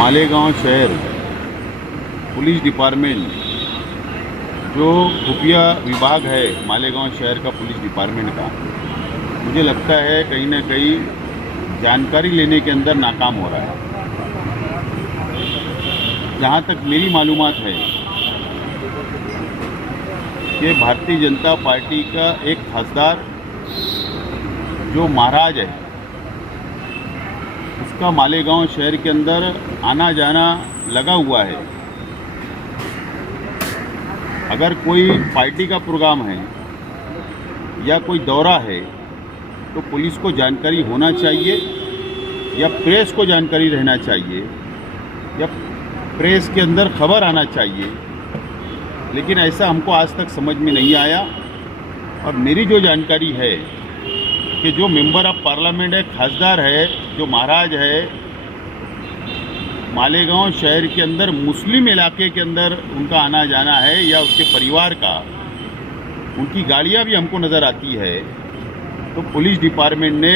मालेगांव शहर police department जो खुफिया विभाग है मालेगांव शहर का पुलिस डिपार्टमेंट का, मुझे लगता है कहीं ना कहीं जानकारी लेने के अंदर नाकाम हो रहा है। जहाँ तक मेरी मालूमात है कि भारतीय जनता पार्टी का एक खासदार जो महाराज है उसका मालेगांव शहर के अंदर आना जाना लगा हुआ है। अगर कोई पार्टी का प्रोग्राम है या कोई दौरा है तो पुलिस को जानकारी होना चाहिए या प्रेस को जानकारी रहना चाहिए या प्रेस के अंदर खबर आना चाहिए, लेकिन ऐसा हमको आज तक समझ में नहीं आया। और मेरी जो जानकारी है कि जो मेंबर ऑफ पार्लियामेंट है, खासदार है, जो महाराज है मालेगांव शहर के अंदर मुस्लिम इलाके के अंदर उनका आना जाना है या उसके परिवार का, उनकी गाड़ियां भी हमको नज़र आती है। तो पुलिस डिपार्टमेंट ने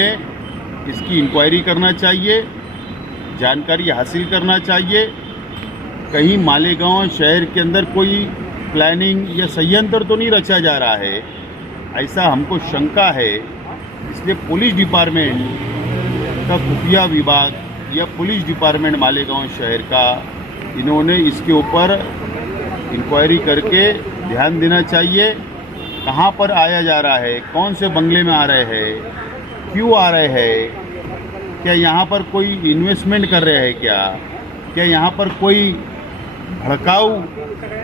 इसकी इंक्वायरी करना चाहिए, जानकारी हासिल करना चाहिए। कहीं मालेगांव शहर के अंदर कोई प्लानिंग या षड्यंत्र तो नहीं रचा जा रहा है, ऐसा हमको शंका है। इसलिए पुलिस डिपार्टमेंट का खुफिया विभाग या पुलिस डिपार्टमेंट मालेगांव शहर का, इन्होंने इसके ऊपर इंक्वायरी करके ध्यान देना चाहिए। कहाँ पर आया जा रहा है, कौन से बंगले में आ रहे हैं, क्यों आ रहे हैं, क्या यहाँ पर कोई इन्वेस्टमेंट कर रहे हैं, क्या यहाँ पर कोई भड़काऊ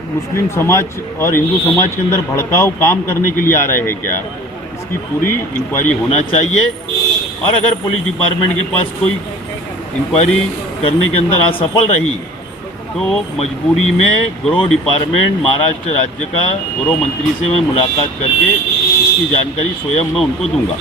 मुस्लिम समाज और हिंदू समाज के अंदर भड़काऊ काम करने के लिए आ रहे हैं क्या, इसकी पूरी इंक्वायरी होना चाहिए। और अगर पुलिस डिपार्टमेंट के पास कोई इंक्वायरी करने के अंदर असफल रही तो मजबूरी में गृह डिपार्टमेंट महाराष्ट्र राज्य का गृह मंत्री से मैं मुलाकात करके इसकी जानकारी स्वयं मैं उनको दूंगा।